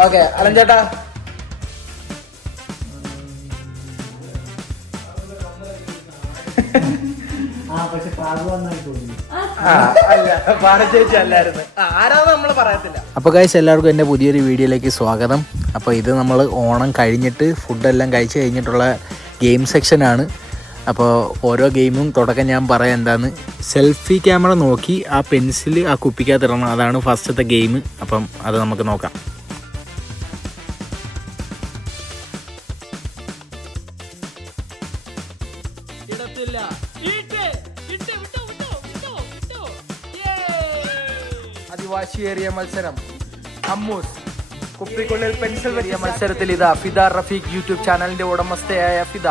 Okay Allen ചേട്ടാ. അപ്പോൾ guys എല്ലാവർക്കും എൻ്റെ പുതിയൊരു വീഡിയോയിലേക്ക് സ്വാഗതം. അപ്പോൾ ഇത് നമ്മൾ ഓണം കഴിഞ്ഞിട്ട് ഫുഡെല്ലാം കഴിച്ച് കഴിഞ്ഞിട്ടുള്ള ഗെയിം സെക്ഷനാണ്. അപ്പോൾ ഓരോ ഗെയിമും തുടക്കം ഞാൻ പറയാം എന്താന്ന്. സെൽഫി ക്യാമറ നോക്കി ആ പെൻസിൽ ആ കുപ്പിക്കകത്തിടണം, അതാണ് ഫസ്റ്റത്തെ ഗെയിം. അപ്പം അത് നമുക്ക് നോക്കാം. അതിവാശിയേറിയ മത്സരം. അമ്മൂസ് കുപ്പിക്കുള്ളിൽ പെൻസിൽ വലിയ മത്സരത്തിൽ ഇതാ ഫിദ റഫീഖ് യൂട്യൂബ് ചാനലിന്റെ ഉടമസ്ഥയായ ഫിദ.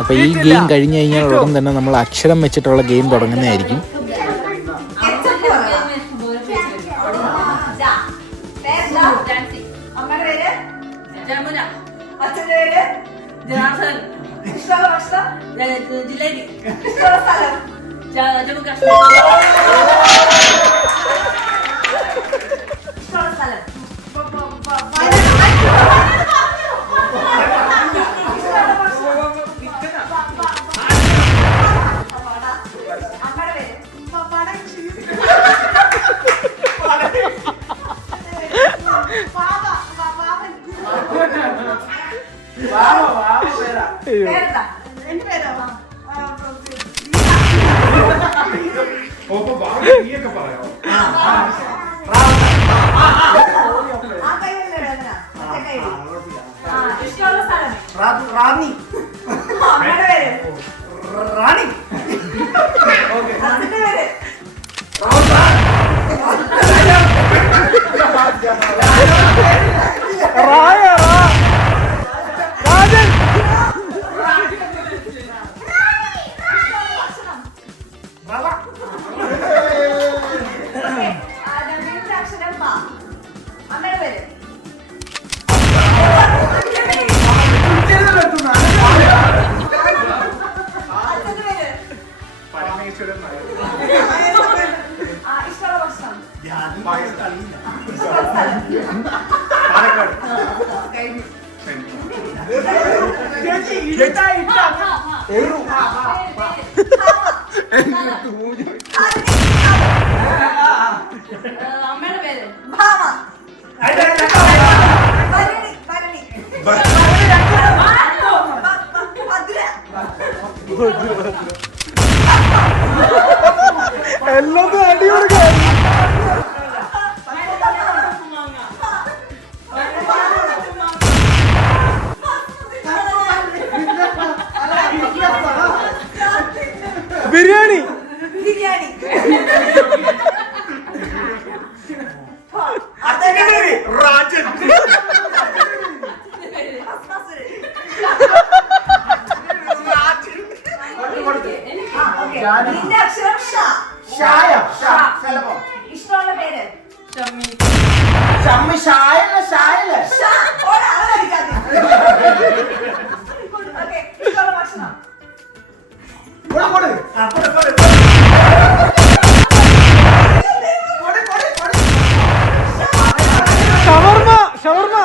അപ്പോൾ ഈ ഗെയിം കഴിഞ്ഞ് കഴിഞ്ഞാൽ ഉടൻ തന്നെ നമ്മൾ അക്ഷരം വെച്ചിട്ടുള്ള ഗെയിം തുടങ്ങുന്നതായിരിക്കും. എല്ലാതും അടിപൊളി. ബിരിയാണി രാജൻ. ഇഷ്ടമുള്ള പേര് ഷവർമ.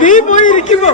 നീ പോയിരിക്കുമ്പോ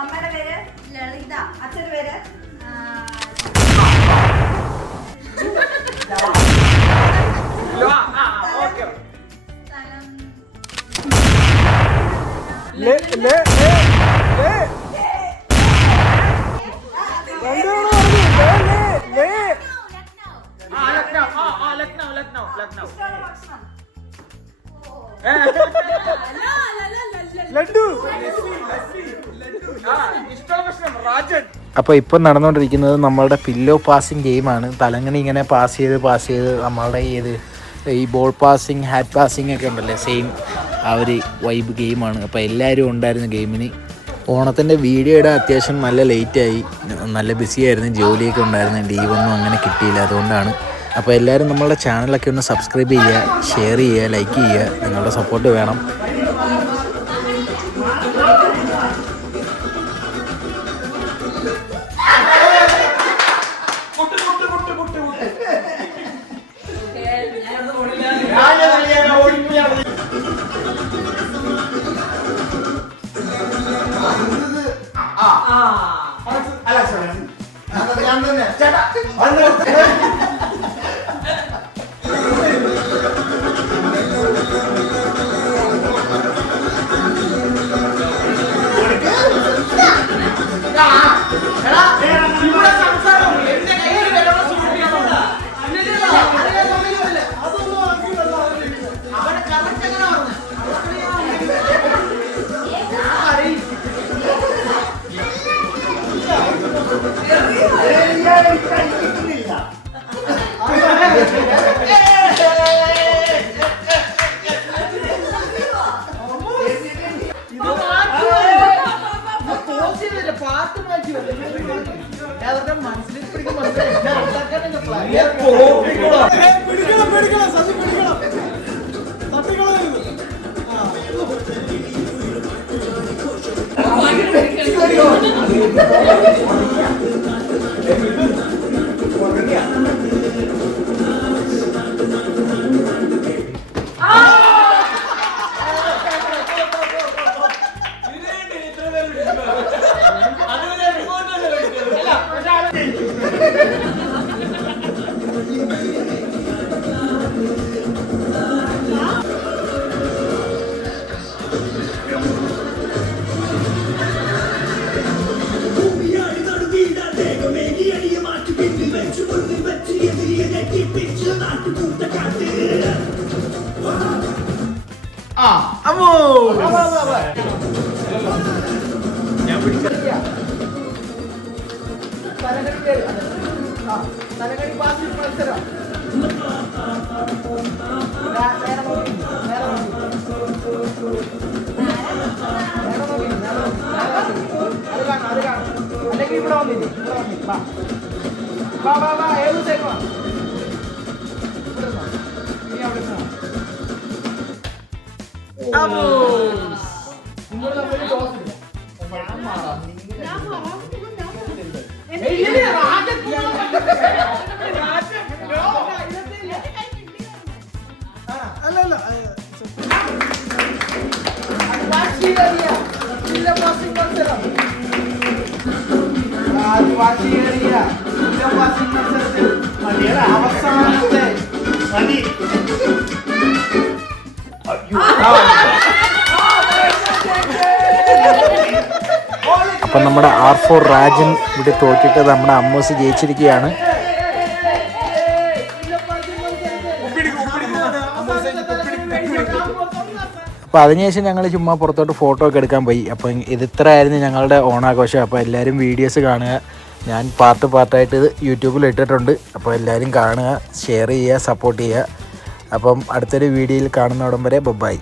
അമ്മയുടെ പേര് ലളിത, അച്ഛന്റെ പേര് അപ്പോൾ ഇപ്പം നടന്നുകൊണ്ടിരിക്കുന്നത് നമ്മളുടെ പില്ലോ പാസിങ് ഗെയിമാണ്. തലങ്ങണി ഇങ്ങനെ പാസ് ചെയ്ത് നമ്മളുടെ ഈ ബോൾ പാസിങ്, ഹാറ്റ് പാസിങ് ഒക്കെ ഉണ്ടല്ലേ, സെയിം ആ ഒരു വൈബ് ഗെയിമാണ്. അപ്പോൾ എല്ലാവരും ഉണ്ടായിരുന്നു ഗെയിമിന്. ഓണത്തിൻ്റെ വീഡിയോ ഇടാൻ അത്യാവശ്യം നല്ല ലേറ്റായി, നല്ല ബിസിയായിരുന്നു, ജോലിയൊക്കെ ഉണ്ടായിരുന്നു, ലീവൊന്നും അങ്ങനെ കിട്ടിയില്ല, അതുകൊണ്ടാണ്. അപ്പോൾ എല്ലാവരും നമ്മളുടെ ചാനലൊക്കെ ഒന്ന് സബ്സ്ക്രൈബ് ചെയ്യുക, ഷെയർ ചെയ്യുക, ലൈക്ക് ചെയ്യുക, നിങ്ങളുടെ സപ്പോർട്ട് വേണം. അപ്പം നമ്മുടെ R4 രാജൻ ഇവിടെ തോറ്റിട്ട് നമ്മുടെ അമ്മൂസ് ജയിച്ചിരിക്കുകയാണ്. അപ്പോൾ അതിനുശേഷം ഞങ്ങൾ ചുമ്മാ പുറത്തോട്ട് ഫോട്ടോ ഒക്കെ എടുക്കാൻ പോയി. അപ്പം ഇതിത്രയായിരുന്നു ഞങ്ങളുടെ ഓണാഘോഷം. അപ്പോൾ എല്ലാവരും വീഡിയോസ് കാണുക. ഞാൻ പാർട്ടായിട്ട് ഇത് യൂട്യൂബിൽ ഇട്ടിട്ടുണ്ട്. അപ്പോൾ എല്ലാവരും കാണുക, ഷെയർ ചെയ്യുക, സപ്പോർട്ട് ചെയ്യുക. അപ്പം അടുത്തൊരു വീഡിയോയിൽ കാണുന്നവിടം വരെ ബൈ.